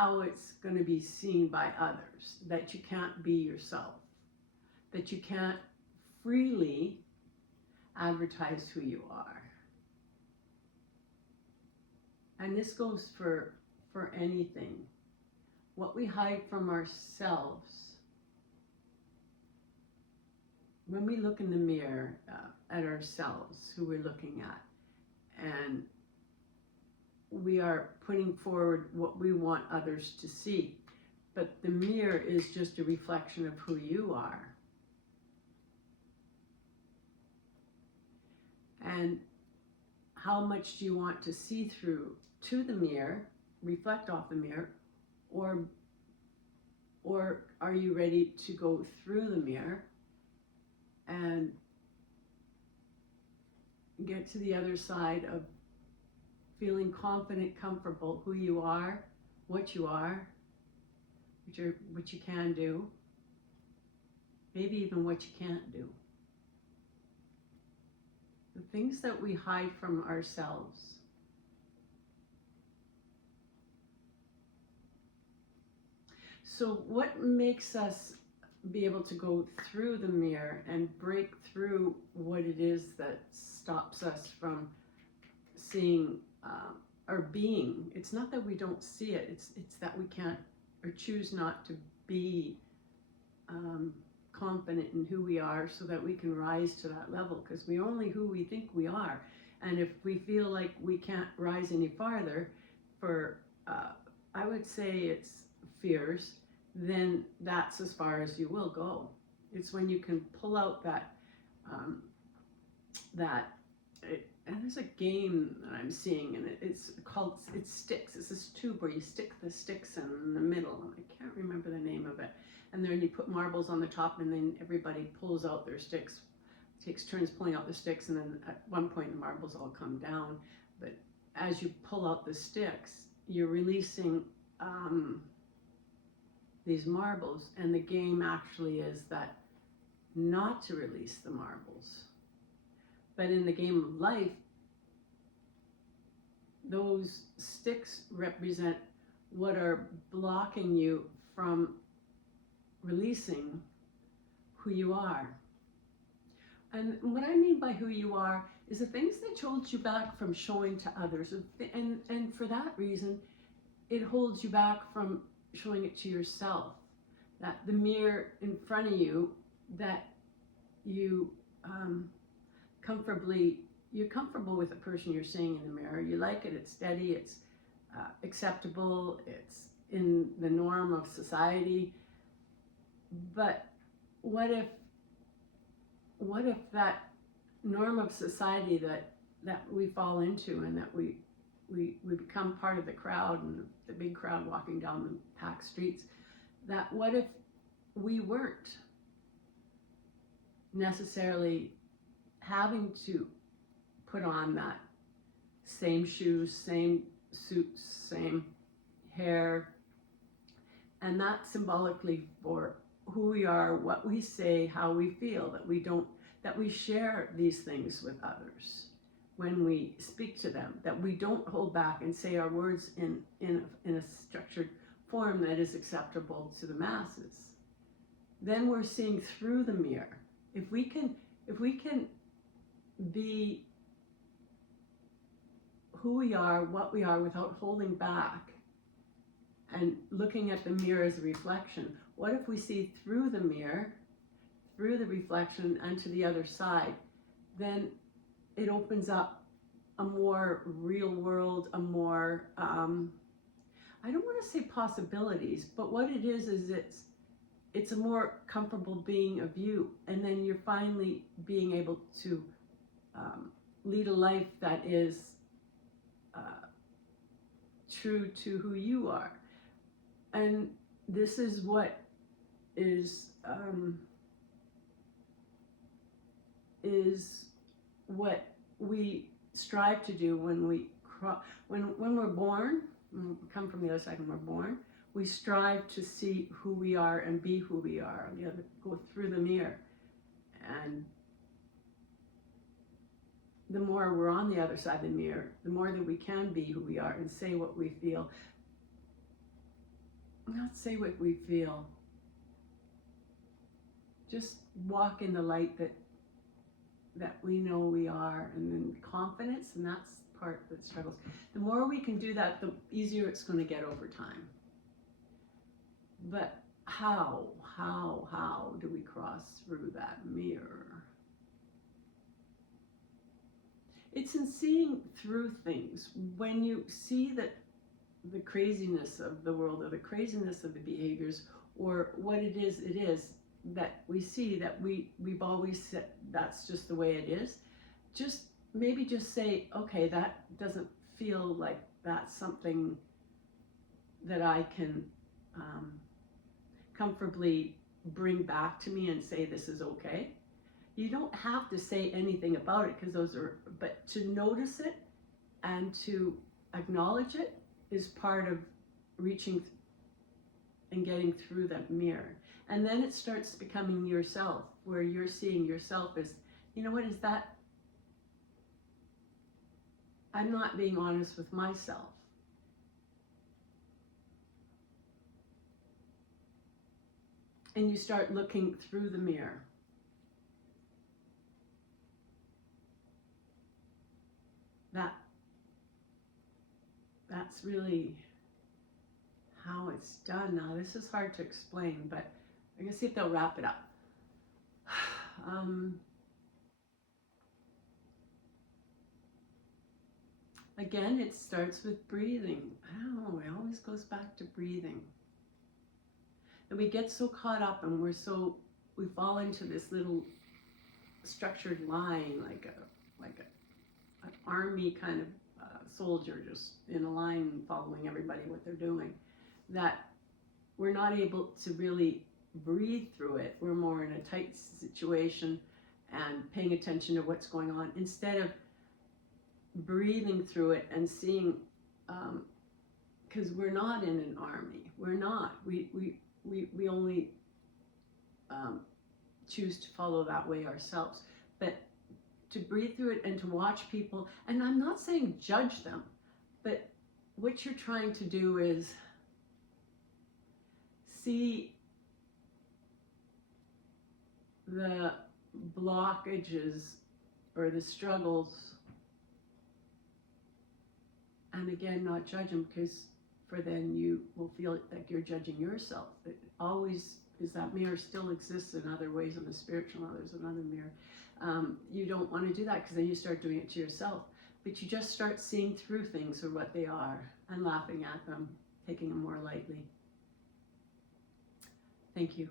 how it's going to be seen by others, that you can't be yourself, that you can't freely advertise who you are. And this goes for anything. What we hide from ourselves, when we look in the mirror at ourselves, who we're looking at, and we are putting forward what we want others to see. But the mirror is just a reflection of who you are. And how much do you want to see through to the mirror, reflect off the mirror, or are you ready to go through the mirror and get to the other side of feeling confident, comfortable, who you are, what you are, what you can do, maybe even what you can't do. The things that we hide from ourselves. So what makes us be able to go through the mirror and break through what it is that stops us from seeing or being? It's not that we don't see it, it's that we can't or choose not to be confident in who we are, so that we can rise to that level, because we're only who we think we are. And if we feel like we can't rise any farther for I would say it's fears, then that's as far as you will go. It's when you can pull out that and there's a game that I'm seeing, and it's called, it's sticks. It's this tube where you stick the sticks in the middle, and I can't remember the name of it. And then you put marbles on the top, and then everybody pulls out their sticks, takes turns pulling out the sticks, and then at one point the marbles all come down. But as you pull out the sticks, you're releasing these marbles, and the game actually is that not to release the marbles. But in the game of life, those sticks represent what are blocking you from releasing who you are. And what I mean by who you are is the things that hold you back from showing to others. And for that reason, it holds you back from showing it to yourself. That the mirror in front of you, that you you're comfortable with the person you're seeing in the mirror. You like it, it's steady, it's acceptable, it's in the norm of society. But what if that norm of society that we fall into, and that we become part of the crowd, and the big crowd walking down the packed streets, that what if we weren't necessarily having to put on that same shoes, same suits, same hair, and that symbolically for who we are, what we say, how we feel, that we share these things with others when we speak to them, that we don't hold back and say our words in a structured form that is acceptable to the masses. Then we're seeing through the mirror. If we can be who we are, what we are, without holding back and looking at the mirror as a reflection, what if we see through the mirror, through the reflection, and to the other side? Then it opens up a more real world, a more, I don't want to say possibilities, but what it is it's a more comfortable being of you. And then you're finally being able to lead a life that is true to who you are. And this is what is what we strive to do when we're born. When we come from the other side, when we're born, we strive to see who we are and be who we are. Go through the mirror, and the more we're on the other side of the mirror, the more that we can be who we are and say what we feel. not say what we feel. Just walk in the light that we know we are, and then confidence, and that's the part that struggles. The more we can do that, the easier it's going to get over time. But how do we cross through that mirror? It's in seeing through things. When you see that the craziness of the world, or the craziness of the behaviors, or what it is that we see, that we've always said that's just the way it is, just maybe just say, okay, that doesn't feel like that's something that I can comfortably bring back to me and say this is okay. You don't have to say anything about it, because but to notice it and to acknowledge it is part of reaching and getting through that mirror. And then it starts becoming yourself, where you're seeing yourself as, you know what, is that, I'm not being honest with myself. And you start looking through the mirror. That's really how it's done. Now, this is hard to explain, but I'm going to see if they'll wrap it up. Again, it starts with breathing. I don't know, it always goes back to breathing. And we get so caught up, and we fall into this little structured line, like an army kind of soldier, just in a line following everybody what they're doing, that we're not able to really breathe through it. We're more in a tight situation and paying attention to what's going on, instead of breathing through it and seeing, because we're not in an army. We're not. We only choose to follow that way ourselves. But to breathe through it and to watch people, and I'm not saying judge them, but what you're trying to do is see the blockages or the struggles, and again, not judge them, because for then you will feel like you're judging yourself. It always is, that mirror still exists in other ways, in the spiritual, there's another mirror. You don't want to do that, because then you start doing it to yourself. But you just start seeing through things for what they are and laughing at them, taking them more lightly. Thank you.